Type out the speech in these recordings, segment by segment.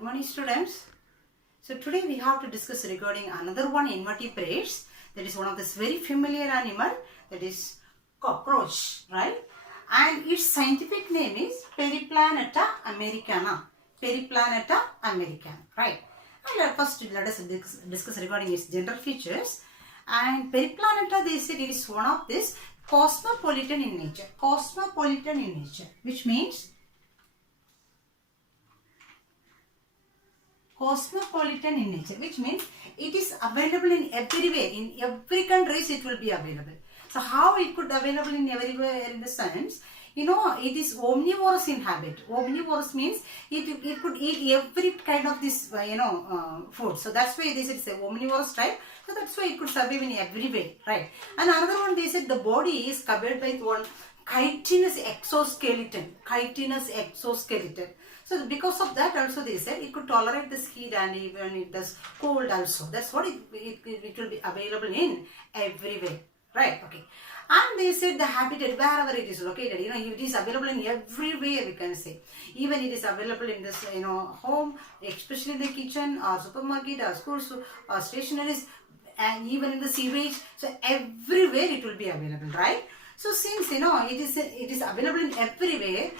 Good morning, students. So today we have to discuss regarding another one invertebrates. That is one of this very familiar animal, that is cockroach, right? And its scientific name is Periplaneta americana. Periplaneta americana, right? And first let us discuss regarding its general features. And Periplaneta, they said it is one of this cosmopolitan in nature. Cosmopolitan in nature, which means cosmopolitan in nature, which means it is available in everywhere. In every countries it will be available. So how it could available in everywhere in the sense, it is omnivorous in habit. Omnivorous means it could eat every kind of this food. So that's why they said it's an omnivorous type. So that's why it could survive in every way, right? And another one, they said the body is covered by one chitinous exoskeleton. Chitinous exoskeleton. So because of that also they said it could tolerate this heat and even it does cold also. That's what it will be available in everywhere. Right? Okay. And they said the habitat wherever it is located, it is available in everywhere, we can say. Even it is available in this, home, especially in the kitchen or supermarket or schools or stationaries, and even in the sewage. So everywhere it will be available, right? So since it is available in everywhere,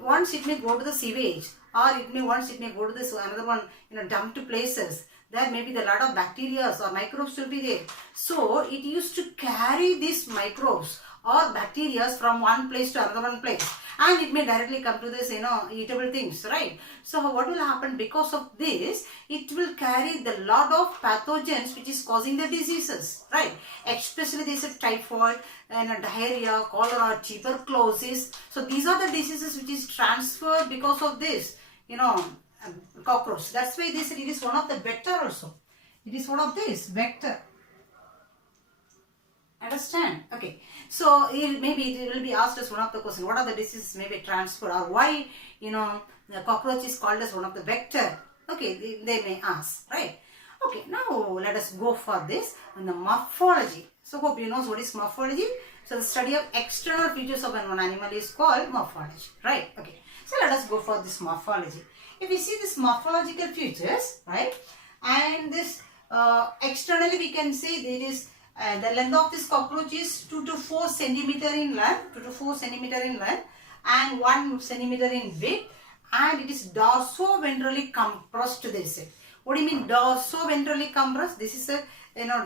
once it may go to the sewage, or once it may go to this another one dumped places, there may be a lot of bacteria or microbes will be there. So it used to carry these microbes or bacteria from one place to another one place, and it may directly come to this eatable things, right? So what will happen because of this? It will carry the lot of pathogens which is causing the diseases, right? Especially this is typhoid and diarrhea, cholera, tuberculosis. So these are the diseases which is transferred because of this cockroach. That's why they said it is one of the vector also. It is one of this vector. Understand? Okay. So maybe it will be asked as one of the questions. What are the diseases may be transferred, or why the cockroach is called as one of the vector? Okay, they may ask, right? Okay. Now let us go for this and the morphology. So hope you know what is morphology. So the study of external features of an animal is called morphology, right? Okay. So let us go for this morphology. If we see this morphological features, right, and this externally we can say there is the length of this cockroach is 2 to 4 centimeter in length, 2 to 4 centimeter in length, and 1 centimeter in width, and it is dorso-ventrally compressed. They say. What do you mean dorso-ventrally compressed? This is a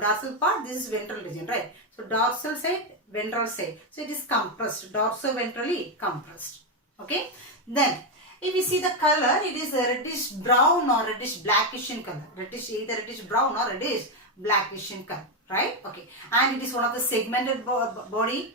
dorsal part. This is ventral region, right? So dorsal side, ventral side. So it is compressed, dorso-ventrally compressed. Okay. Then if you see the color, it is a reddish brown or reddish blackish in color. Either reddish brown or reddish blackish in color. Right? Okay. And it is one of the segmented body.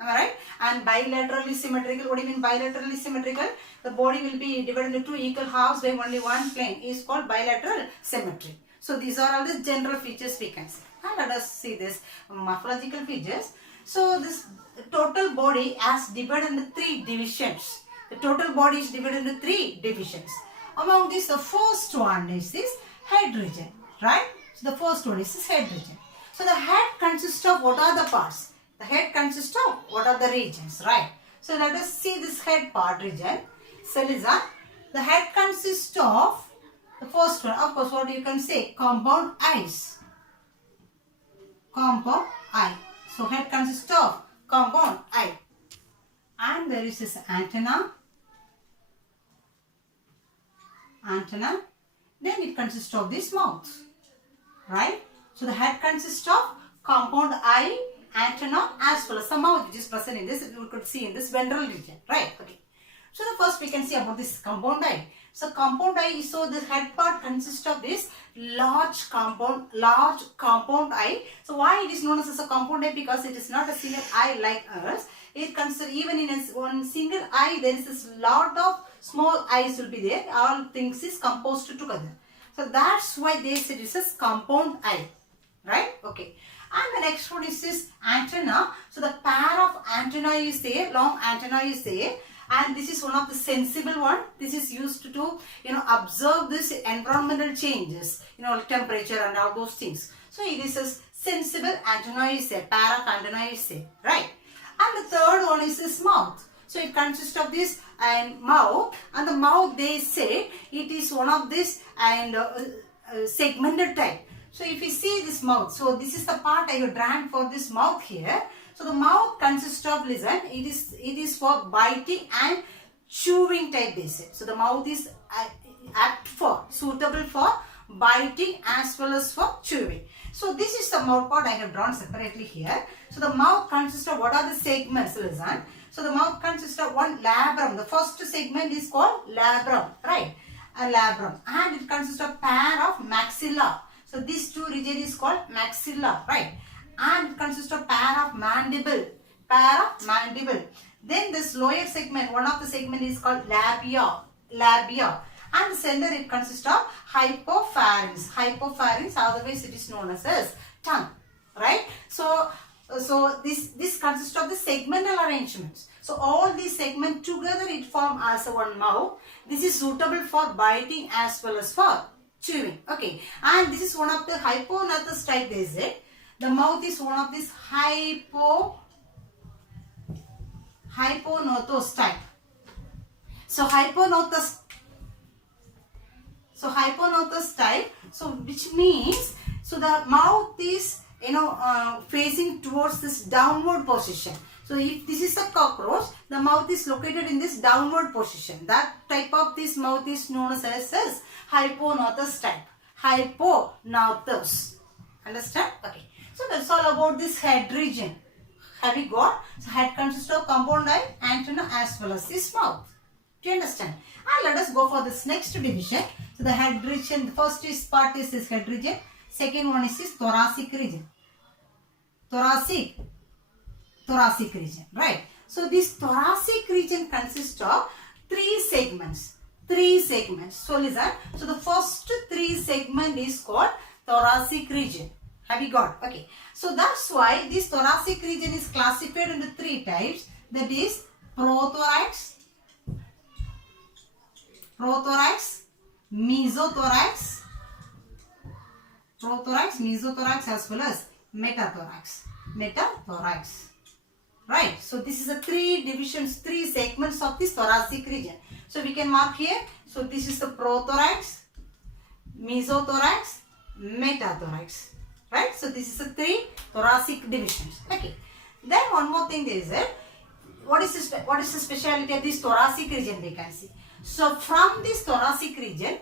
Am I right? And bilaterally symmetrical. What do you mean bilaterally symmetrical? The body will be divided into two equal halves by only one plane. Is called bilateral symmetry. So these are all the general features we can see. And let us see this morphological features. So this total body is divided into 3 divisions. The total body is divided into 3 divisions. Among these, the first one is this head region. Right? So the first one is this head region. So the head consists of what are the parts? The head consists of what are the regions, right? So let us see this head part region. So listen, the head consists of the first one, of course, what you can say, compound eyes. Compound eye. So head consists of compound eye. And there is this antenna. Antenna. Then it consists of this mouth, right? So the head consists of compound eye, antenna, as well as the mouth, which is present in this, you could see in this ventral region, right? Okay. So the first we can see about this compound eye. So compound eye, so this head part consists of this large compound eye. So why it is known as a compound eye? Because it is not a single eye like us. It consists even in one single eye, there is this lot of small eyes will be there. All things is composed together. So that's why they say this is compound eye. Right? Okay. And the next one is this antenna. So the pair of antenna is there, long antenna is there, and this is one of the sensible one. This is used to observe this environmental changes, temperature and all those things. So it is a sensible antenna is there, pair of antenna is there, right? And the third one is this mouth. So it consists of this and mouth, and the mouth they say it is one of this and segmented type. So if you see this mouth, so this is the part I have drawn for this mouth here. So the mouth consists of, listen, it is for biting and chewing type they say. So the mouth is suitable for biting as well as for chewing. So this is the mouth part I have drawn separately here. So the mouth consists of, what are the segments, listen. So the mouth consists of one labrum. The first segment is called labrum, right? A labrum, and it consists of pair of maxilla. So these two region is called maxilla, right? And it consists of pair of mandible, Then this lower segment, one of the segment is called labia. And the center it consists of hypopharynx, otherwise it is known as tongue, right? So this consists of the segmental arrangements. So all these segments together it form as one mouth. This is suitable for biting as well as for chewing. Okay, and this is one of the hypognathous type they say. The mouth is one of this hypognathous type. So hypognathous type, so which means, so the mouth is facing towards this downward position. So if this is a cockroach, the mouth is located in this downward position. That type of this mouth is known as hypognathous type. Hypognathous. Understand? Okay. So that's all about this head region. Have you got? So head consists of compound eye, antenna as well as this mouth. Do you understand? And let us go for this next division. So the head region, the first part is this head region. Second one is this thoracic region. Thoracic region, right? So this thoracic region consists of three segments. So listen. So the first three segment is called thoracic region. Have you got? Okay. So that's why this thoracic region is classified into three types. That is prothorax, mesothorax, mesothorax as well as metathorax. Right. So this is the three divisions, three segments of this thoracic region. So we can mark here. So this is the prothorax, mesothorax, metathorax. Right. So this is the three thoracic divisions. Okay. Then one more thing is that what is the speciality of this thoracic region we can see. So from this thoracic region,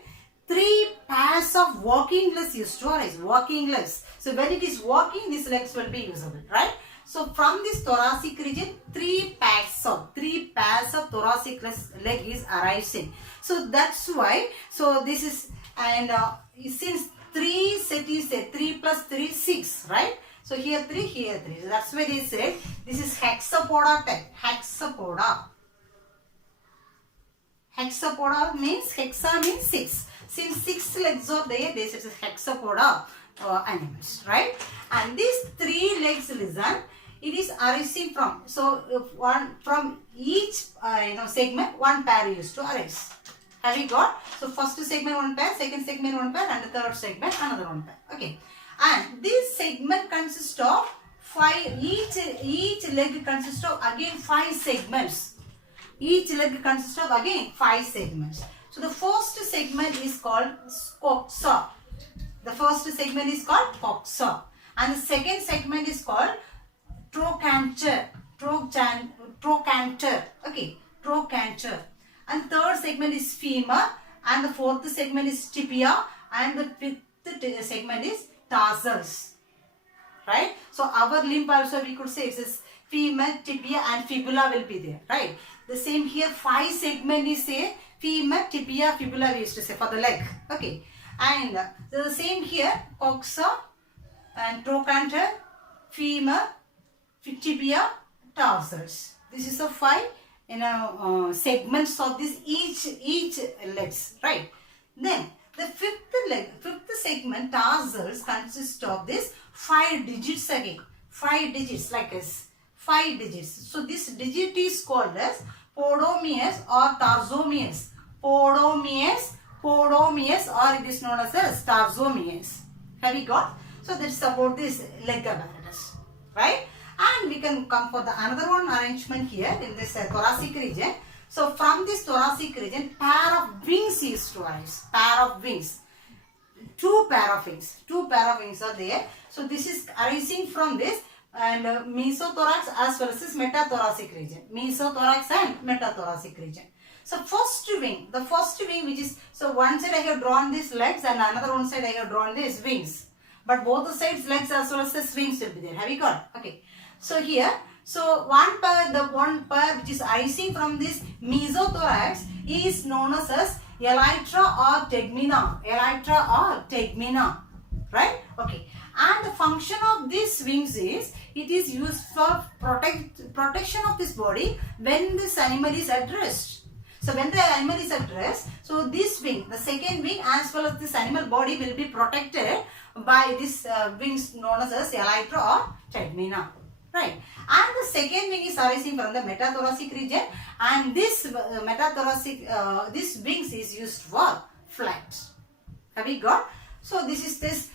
three pairs of walking legs used to arise. Walking legs. So when it is walking, these legs will be usable, right? So from this thoracic region, three pairs of thoracic leg is arising. So that's why. So this is, and since 3 set is 3 plus 3 is 6, right? So here 3, here 3. So that's why they said this is hexapoda type. Hexapoda means, hexa means 6. Since 6 legs are there, they say it's hexapoda animals, right? And these 3 legs, listen, it is arising from, so from each segment, one pair used to arise. Have you got? So first segment one pair, second segment one pair, and the third segment another one pair. Okay. And this segment consists of 5. Each leg consists of again 5 segments. Each leg consists of again 5 segments. So the first segment is called coxa. And the second segment is called trochanter. Okay, trochanter. And third segment is femur, and the fourth segment is tibia, and the fifth segment is tarsals. Right? So our limb also we could say it is femur, tibia, and fibula will be there. Right? The same here, 5 segment is say femur, tibia, fibula we used to say for the leg. Okay. And the same here, coxa and trochanter, femur, tibia, tarsals. This is the 5 segments of this each legs, right? Then the fifth segment, tarsals, consists of this 5 digits again. 5 digits like this. 5 digits. So this digit is called as podomeus or tarsomeus. Podomeus or it is known as tarsomeus. Have you got? So that's about this leg apparatus, right? And we can come for the another one arrangement here in this thoracic region. So from this thoracic region, pair of wings is to arise. Pair of wings. Two pair of wings are there. So this is arising from this and mesothorax as well as this metathoracic region. Mesothorax and metathoracic region. So the first wing which is, so one side I have drawn these legs and another one side I have drawn these wings. But both the sides legs as well as the wings will be there. Have you got? Okay. So here, so one pair which is arising from this mesothorax is known as elytra or tegmina. Elytra or tegmina. Right? Okay. And the function of these wings is, it is used for protection of this body when this animal is at rest. So when the animal is at rest, so this wing, the second wing as well as this animal body will be protected by this wings known as elytra or tegmina. Right. And the second wing is arising from the metathoracic region, and this this wings is used for flight. Have we got? So this is this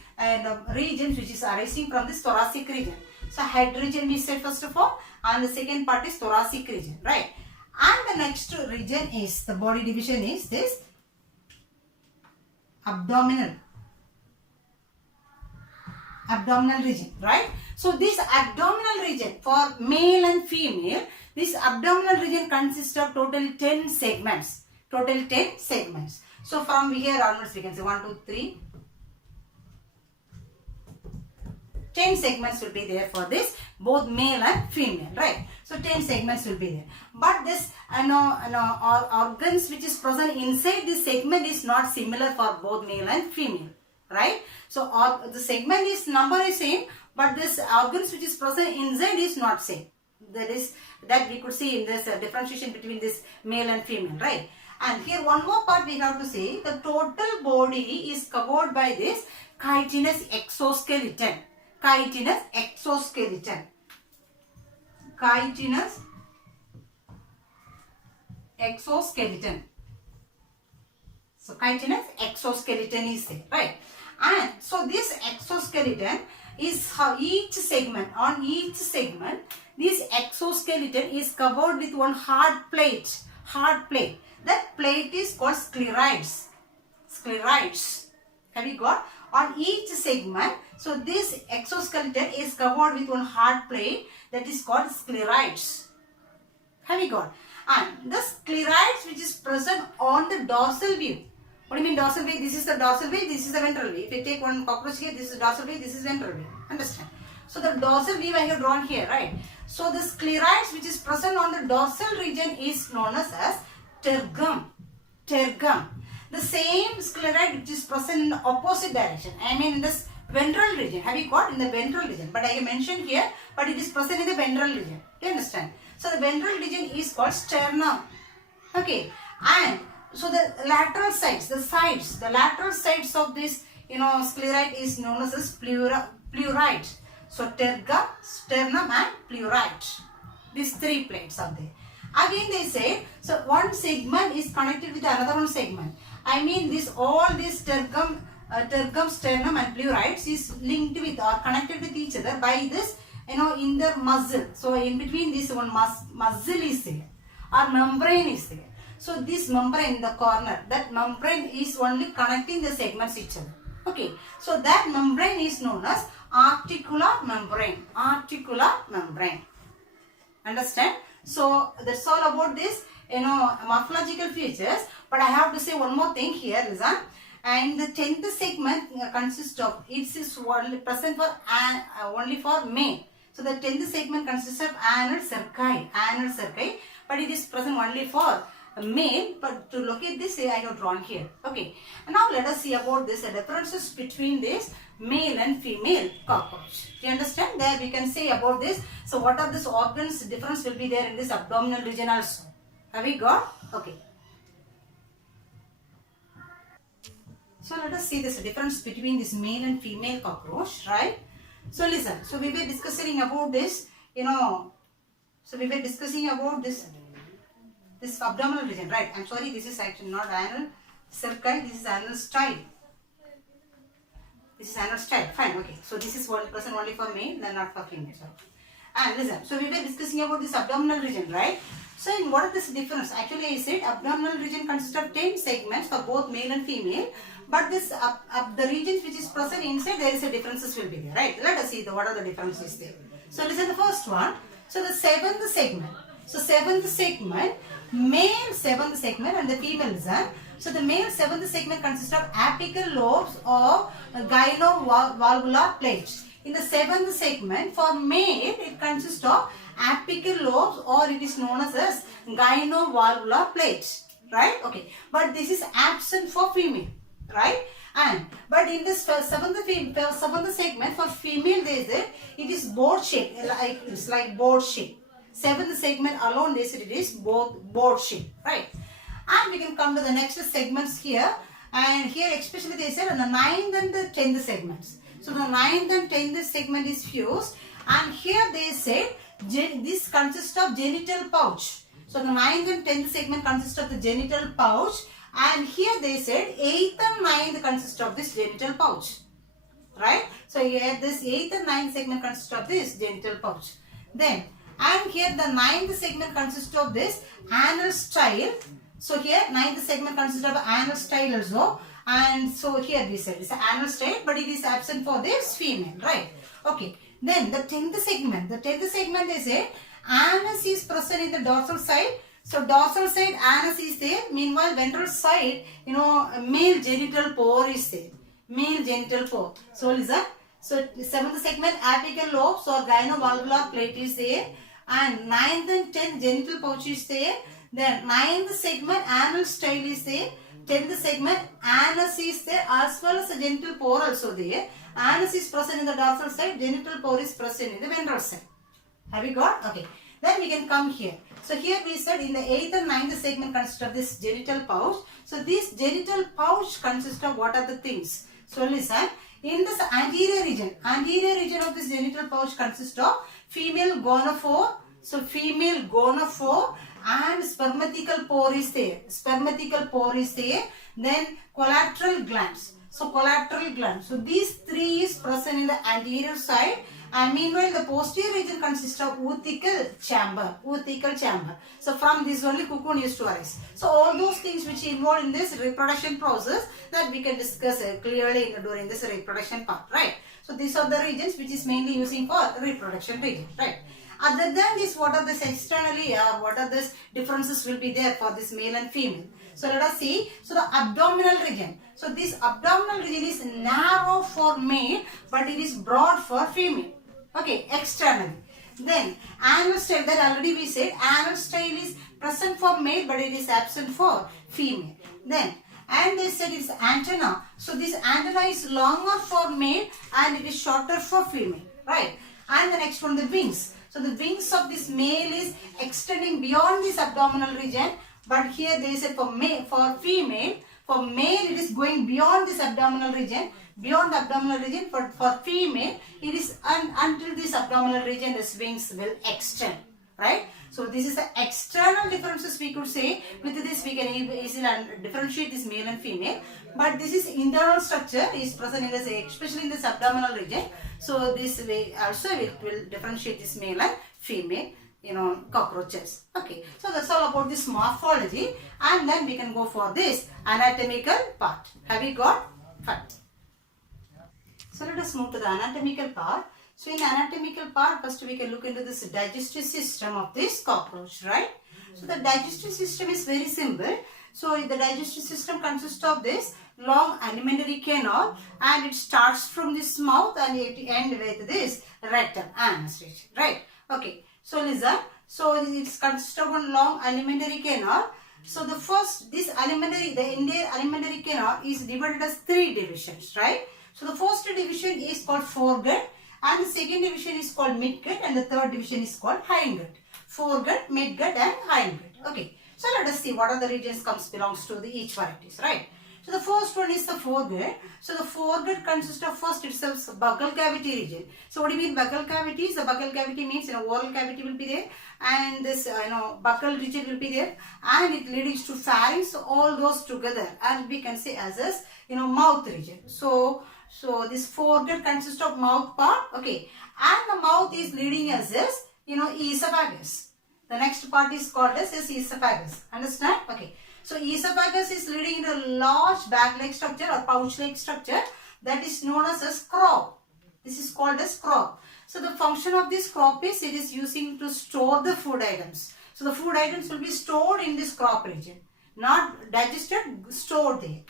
region which is arising from this thoracic region. So head region we said first of all, and the second part is thoracic region, right? And the next region is, the body division is this abdominal region, right? So this abdominal region for male and female, this abdominal region consists of total 10 segments. Total 10 segments. So from here onwards we can say 1, 2, 3. 10 segments will be there for this, both male and female, right? So 10 segments will be there. But this organs which is present inside this segment is not similar for both male and female, right? So the segment is number is same, but this organs which is present inside is not same. That we could see in this differentiation between this male and female, right? And here one more part we have to say, the total body is covered by this chitinous exoskeleton. Chitinous exoskeleton. Chitinous exoskeleton. So chitinous exoskeleton is there, right? And so this exoskeleton is how each segment, this exoskeleton is covered with one hard plate. That plate is called sclerites. Have you got? On each segment, so this exoskeleton is covered with one hard plate that is called sclerites. Have you got? And the sclerites which is present on the dorsal view. What do you mean dorsal view? This is the dorsal view, this is the ventral view. If you take one cockroach here, this is dorsal view, this is ventral view. Understand? So the dorsal view I have drawn here, right? So the sclerites which is present on the dorsal region is known as tergum. The same sclerite which is present in the opposite direction. I mean in this ventral region. Have you got? In the ventral region. But I have mentioned here, but it is present in the ventral region. Do you understand? So the ventral region is called sternum. Okay. And so the lateral sides, the lateral sides of this, sclerite is known as pleurite. So tergum, sternum and pleurite. These three plates are there. Again they say, so one segment is connected with another one segment. I mean all this tergum, sternum and pleurites is linked with or connected with each other by this, in the muscle. So in between this one muscle is there or membrane is there. So this membrane in the corner, that membrane is only connecting the segments each other. Okay. So that membrane is known as articular membrane. Understand? So that's all about this, morphological features. But I have to say one more thing here, listen. And the 10th segment consists of, it is only present for only for male. So the 10th segment consists of anal cerci, but it is present only for male. But to locate this, I have drawn here. Okay. And now let us see about this differences between this male and female cockroach. Do you understand? There we can say about this. So what are these organs? Difference will be there in this abdominal region also. Have we got? Okay. So let us see this difference between this male and female cockroach, right? So listen. So we were discussing about this, So we were discussing about this abdominal region, right? I'm sorry, this is actually not anal cerci, this is anal style. This is anal style. Fine, okay. So this is present only for male, then not for female. Sorry. And listen, so we were discussing about this abdominal region, right? So what is this difference? Actually I said abdominal region consists of 10 segments for both male and female. But this the regions which is present inside, there is a differences will be there, right? Let us see what are the differences there. So listen, the first one. So the seventh segment. So seventh segment, male seventh segment and the female listen. So the male seventh segment consists of apical lobes or gynovalvular plates. In the seventh segment, for male, it consists of apical lobes or it is known as gynovalvular plates, right? Okay, but this is absent for female, right? And but in this seventh segment for female, they said it is board shape, like it's like board shape. Seventh segment alone, they said it is both board shape, right? And we can come to the next segments here, and here especially they said on the 9th and the 10th segments. So the 9th and 10th segment is fused, and here they said this consists of genital pouch. So the 9th and 10th segment consists of the genital pouch, and here they said 8th and 9th consist of this genital pouch, right? So here this 8th and 9th segment consists of this genital pouch. Then and here the 9th segment consists of this anal style. So here 9th segment consists of anal style also, and so here we said it's an anal style, but it is absent for this female, right? Okay. Then the 10th segment. The 10th segment they say anus is present in the dorsal side. So dorsal side anus is there. Meanwhile ventral side, male genital pore is there. Male genital pore. So listen. So 7th segment apical lobes or gynovalvular plate is there, and 9th and 10th genital pouch is there. Then 9th segment anal style is there. 10th segment anus is there as well as the genital pore also there. Anus is present in the dorsal side, genital pore is present in the ventral side. Have you got? Okay. Then we can come here. So here we said in the 8th and 9th segment consists of this genital pouch. So this genital pouch consists of what are the things? So listen, in this anterior region of this genital pouch consists of female gonophore. So female gonophore and spermatical pore is there. Spermatical pore is there. Then collateral glands. So collateral glands. So these three is present in the anterior side. And meanwhile, the posterior region consists of oothecal chamber. Oothecal chamber. So from this only cocoon used to arise. So all those things which involved in this reproduction process that we can discuss clearly during this reproduction part, right? So these are the regions which is mainly using for reproduction region, right? Other than this, what are this externally what are these differences will be there for this male and female? So let us see. So the abdominal region. So this abdominal region is narrow for male, but it is broad for female. Okay, externally. Then anal style, that already we said anal style is present for male, but it is absent for female. Then and they said it's antenna. So this antenna is longer for male and it is shorter for female, right? And the next one, the wings. So the wings of this male is extending beyond this abdominal region, but here they said for female, for male it is going beyond this abdominal region, beyond the abdominal region. For female it is until this abdominal region this wings will extend, right? So this is the external differences we could say. With this we can easily differentiate this male and female. But this is internal structure is present in this, especially in this abdominal region. So this way also it will differentiate this male and female, cockroaches. Okay, so that's all about this morphology, and then we can go for this anatomical part. Have you got? Fine. So let us move to the anatomical part. So in the anatomical part, first we can look into this digestive system of this cockroach, right? So the digestive system is very simple. So the digestive system consists of this long alimentary canal, and it starts from this mouth and it ends with this rectum, anus region, right? Okay, so listen. So it consists of one long alimentary canal. So the first, the Indian alimentary canal is divided as 3 divisions, right? So the first division is called foregut, and the second division is called midgut, and the third division is called hindgut. Foregut, midgut and hindgut. Okay, so let us see what are the regions belongs to each varieties, right? So the first one is the foregut. So the foregut consists of first itself buccal cavity region. So what do you mean buccal cavity? The buccal cavity means oral cavity will be there, and this buccal region will be there, and it leads to pharynx. So all those together, and we can say as mouth region. So So this foregut consists of mouth part, okay, and the mouth is leading us as, esophagus. The next part is called as esophagus. Understand? Okay. So esophagus is leading to a large bag-like structure or pouch-like structure that is known as crop. This is called as crop. So the function of this crop is it is using to store the food items. So the food items will be stored in this crop region, not digested, stored there.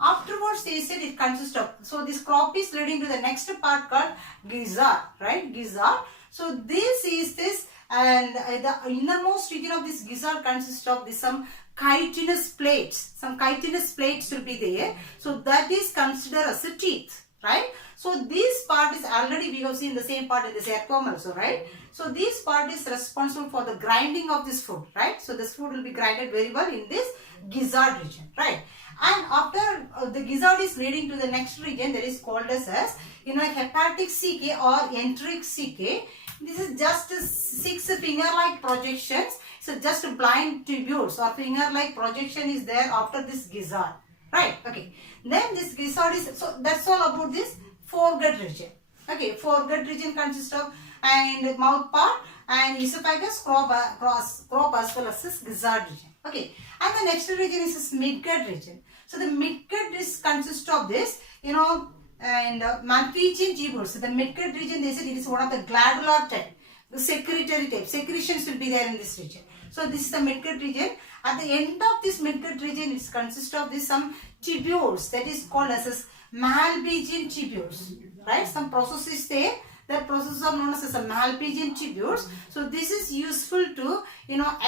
Afterwards, they said it consists of, so this crop is leading to the next part called gizzard, right? Gizzard. So this is this, and the innermost region of this gizzard consists of this some chitinous plates. Some chitinous plates will be there. So that is considered as a teeth, right? So this part is already, we have seen the same part in this earthworm also, right? So this part is responsible for the grinding of this food, right? So this food will be grinded very well in this gizzard region, right? And after the gizzard is leading to the next region that is called as hepatic CK or enteric CK. This is just 6 finger-like projections. So just blind tubules or finger-like projection is there after this gizzard, right? Okay. Then this gizzard is, so that's all about this foregut region. Okay, foregut region consists of and mouth part and esophagus, crop as well as this gizzard region. Okay, and the next region is this midgut region. So the midgut is consists of this, and Malpighian tubules. So the midgut region, they said it is one of the glandular type, the secretory type. Secretions will be there in this region. So this is the midgut region. At the end of this midgut region, it consists of this some tubules that is called as Malpighian tubules, right? Some process is there. That process are known as Malpighian tubules. So this is useful to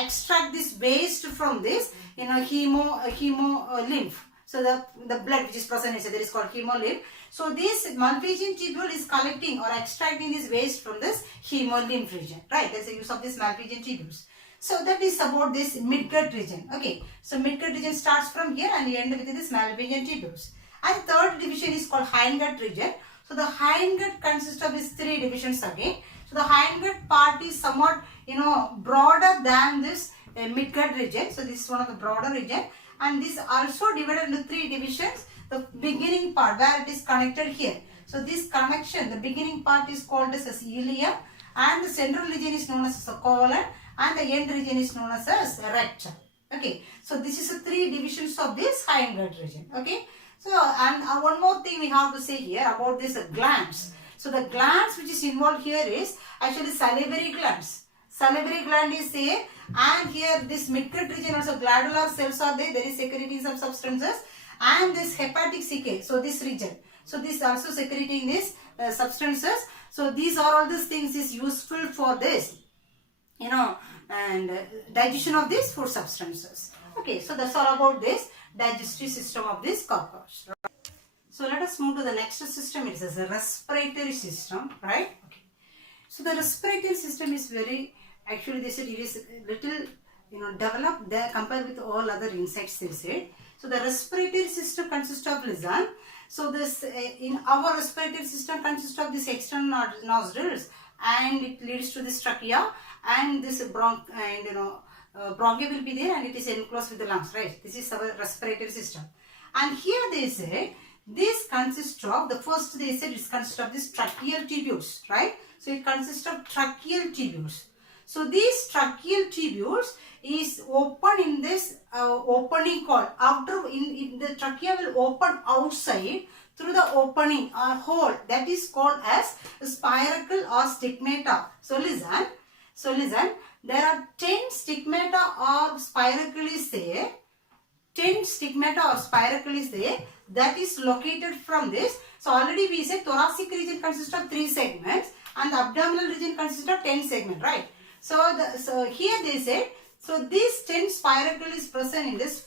extract this waste from this hemo lymph. So the blood which is present inside, that is called hemolymph. So this Malpighian tubule is collecting or extracting this waste from this hemolymph region, right? That's the use of this Malpighian tubules. So that is about this midgut region. Okay, so midgut region starts from here and end with this Malpighian tubules. And third division is called hindgut region. So the hindgut consists of these 3 divisions again. So the hindgut part is somewhat broader than this midgut region. So this is one of the broader region, and this also divided into 3 divisions. The beginning part where it is connected here. So this connection, the beginning part is called as ileum, and the central region is known as colon, and the end region is known as rectum. Okay, so this is the 3 divisions of this hindgut region. Okay, so and one more thing we have to say here about this glands. So the glands which is involved here is actually salivary glands. Salivary gland is there, and here this midgut region also glandular cells are there. There is secreting some substances, and this hepatic CK. So this region. So this also secreting these substances. So these are all these things is useful for this, and digestion of these food substances. Okay, so that's all about this digestive system of this cockroach. So let us move to the next system. It is a respiratory system, right? Okay. So the respiratory system is very, actually they said it is little, developed there compared with all other insects, they said. So the respiratory system consists of listen. So this in our respiratory system consists of this external nostrils, and it leads to this trachea, and this bronchi will be there, and it is enclosed with the lungs, right? This is our respiratory system. And here they say this consists of, the first they said it consists of this tracheal tubules, right? So it consists of tracheal tubules. So these tracheal tubules is open in this opening called, after in the trachea will open outside through the opening or hole that is called as spiracle or stigmata. So listen, there are 10 stigmata or spiracle is there. 10 stigmata or spiracle is there that is located from this. So already we said thoracic region consists of 3 segments and the abdominal region consists of 10 segments, right? So here they said, so this 10 spiracle is present in this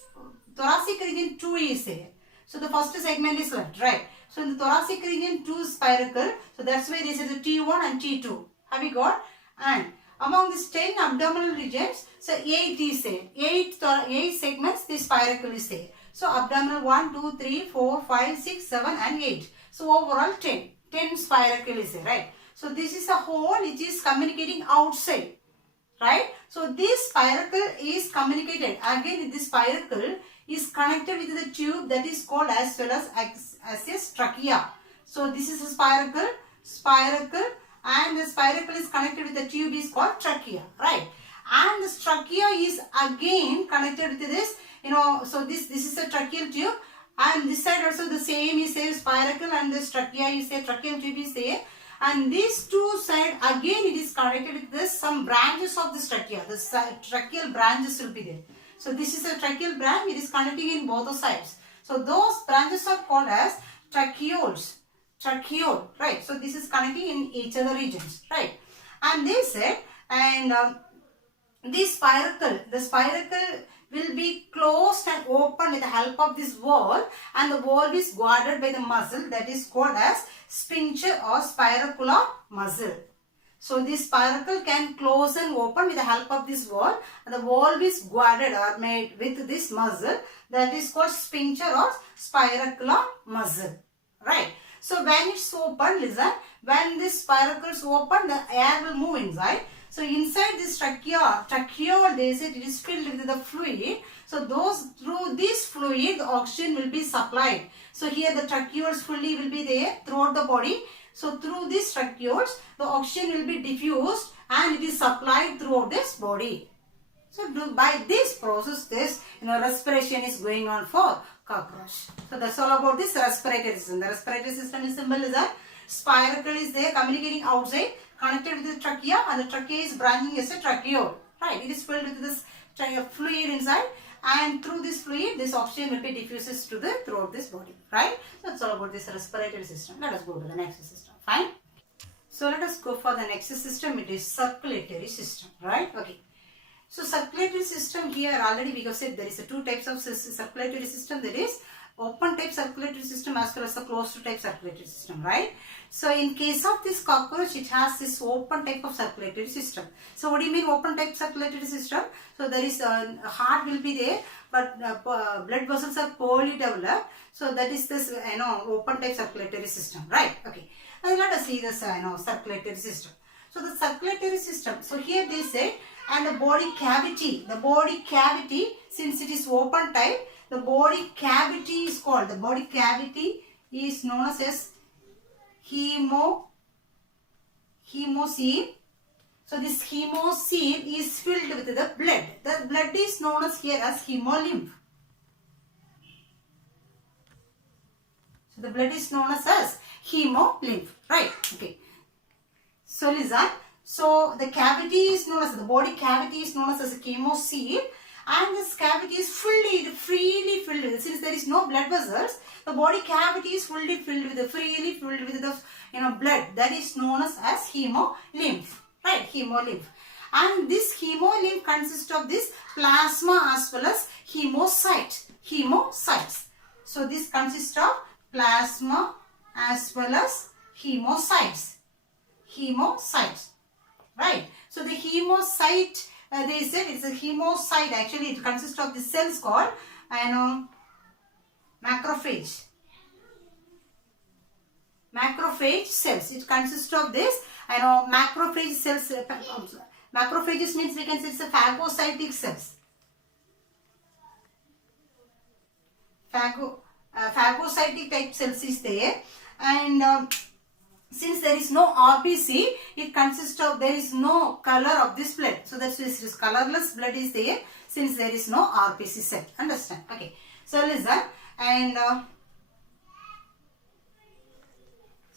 thoracic region 2 is there. So the first segment is left, right? So in the thoracic region 2 spiracle, so that's why they said the T1 and T2. Have you got? And among these 10 abdominal regions, so 8 is there. 8 segments, this spiracle is there. So abdominal 1, 2, 3, 4, 5, 6, 7 and 8. So overall 10. 10 spiracle is there, right? So this is a hole which is communicating outside, right? So this spiracle is communicated. Again, this spiracle is connected with the tube that is called as well as a trachea. So this is a spiracle, and the spiracle is connected with the tube is called trachea, right? And this trachea is again connected with this, so this is a tracheal tube, and this side also the same is a spiracle, and this trachea is a tracheal tube is there. And these two sides again it is connected with this some branches of this trachea. The tracheal branches will be there. So this is a tracheal branch. It is connecting in both the sides. So those branches are called as tracheoles. Tracheole, right? So this is connecting in each other regions, right? And they said, and the spiracle will be closed and open with the help of this valve, and the valve is guarded by the muscle that is called as sphincter or spiracular muscle. So this spiracle can close and open with the help of this valve, and the valve is guarded or made with this muscle that is called sphincter or spiracular muscle, right? So when it's open, listen, when this spiracle is open, the air will move inside. So inside this tracheole, they said it is filled with the fluid. So through this fluid, the oxygen will be supplied. So here the tracheoles fully will be there throughout the body. So through these tracheoles, the oxygen will be diffused and it is supplied throughout this body. So by this process, this respiration is going on for cockroach. So that's all about this respiratory system. The respiratory system is simple as that. Spiracle is there communicating outside, connected with the trachea, and the trachea is branching as a tracheole. Right? It is filled with this fluid inside, and through this fluid, this oxygen will be diffuses to the throughout this body. Right? So that's all about this respiratory system. Let us go to the next system. Fine. So let us go for the next system. It is circulatory system. Right? Okay. So circulatory system here already we have said there is two types of circulatory system. There is open type circulatory system as well as a closed type circulatory system, right? So in case of this cockroach, it has this open type of circulatory system. So what do you mean open type circulatory system? So there is a heart will be there, but blood vessels are poorly developed. So that is this open type circulatory system, right? Okay. And let us see this circulatory system. So the circulatory system. So here they say, and the body cavity, since it is open type, the body cavity is called, the body cavity is known as hemocoel. So this hemocoel is filled with the blood. The blood is known as here as hemolymph. So the blood is known as hemolymph, right? Okay. So listen. So the cavity is known as, the body cavity is known as a hemocoel, and this cavity is freely filled with, since there is no blood vessels, the body cavity is freely filled with the blood that is known as hemolymph, right? Hemolymph. And this hemolymph consists of this plasma as well as hemocytes. So this consists of plasma as well as hemocytes. Right. So the hemocyte, they said it's a hemocyte. Actually, it consists of the cells called macrophage. Macrophage cells. It consists of this macrophage cells. Macrophages means we can say it's a phagocytic cells. Phagocytic type cells is there, and since there is no RBC, it consists of, there is no color of this blood. So that's this colorless blood is there since there is no RBC cell. Understand? Okay. So listen, and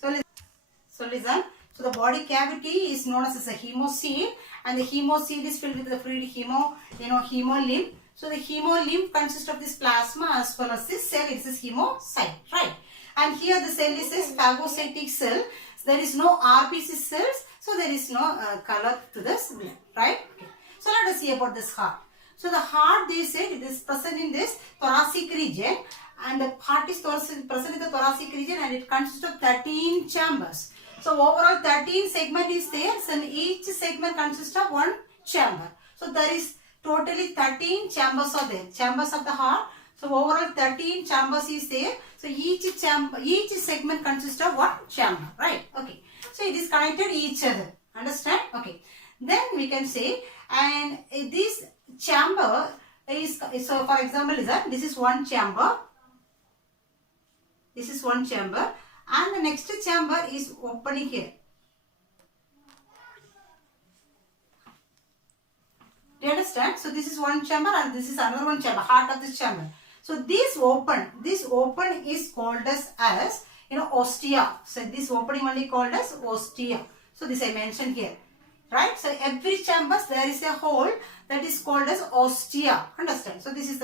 so the body cavity is known as a hemocoel, and the hemocoel is filled with the fluid hemolymph. So the hemolymph consists of this plasma as well as this cell. It is hemocyte, right? And here the cell is a phagocytic cell. There is no RBC cells, so there is no color to this blood, right? Okay. So let us see about this heart. So the heart, they said, it is present in this thoracic region, and the heart is present in the thoracic region, and it consists of 13 chambers. So overall 13 segment is there, and each segment consists of one chamber. So there is totally 13 chambers are there, chambers of the heart. So overall 13 chambers is there. So each segment consists of one chamber, right? Okay. So it is connected each other. Understand? Okay. Then we can say, and this chamber is, so for example, this is one chamber. This is one chamber, And the next chamber is opening here. Do you understand? So this is one chamber and this is another one chamber, heart of this chamber. So this open is called as ostia. So this opening only called as ostia. So this I mentioned here. Right? So every chamber there is a hole that is called as ostia. Understand? So this is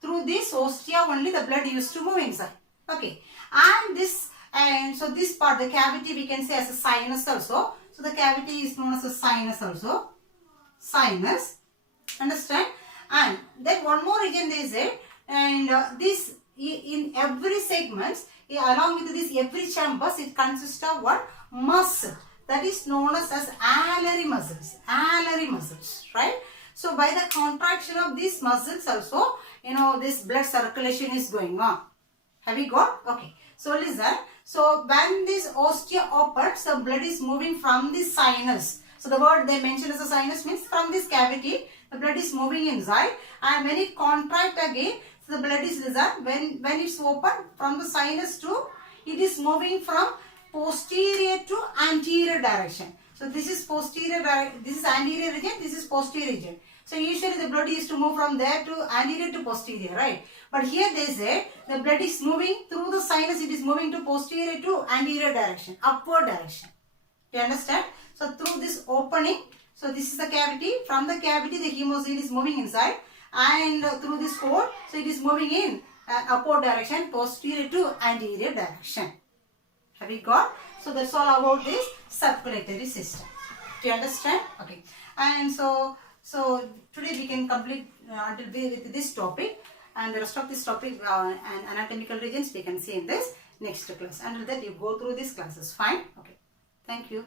through this ostia only the blood used to move inside. Okay. And so this part, the cavity we can say as a sinus also. So the cavity is known as a sinus also. Sinus. Understand? And then one more region they said, and this in every segments along with this every chambers it consists of one muscle that is known as alary muscles, right? So by the contraction of these muscles also this blood circulation is going on. Have you got? Okay. So listen. So when this ostia opens, the blood is moving from the sinus. So the word they mentioned as a sinus means from this cavity, the blood is moving inside, and when it contract again, so the blood is result. When it's open from the sinus to, it is moving from posterior to anterior direction. So this is posterior, this is anterior region, this is posterior region. So usually the blood used to move from there to anterior to posterior, right? But here they say the blood is moving through the sinus, it is moving to posterior to anterior direction, upward direction. Do you understand? So through this opening, so this is the cavity. From the cavity, the hemoglobin is moving inside, and through this hole, so it is moving in upward direction, posterior to anterior direction. Have you got? So that's all about this circulatory system. Do you understand? Okay. And so today we can complete with this topic, and the rest of this topic and anatomical regions we can see in this next class. Until that, you go through these classes. Fine? Okay. Thank you.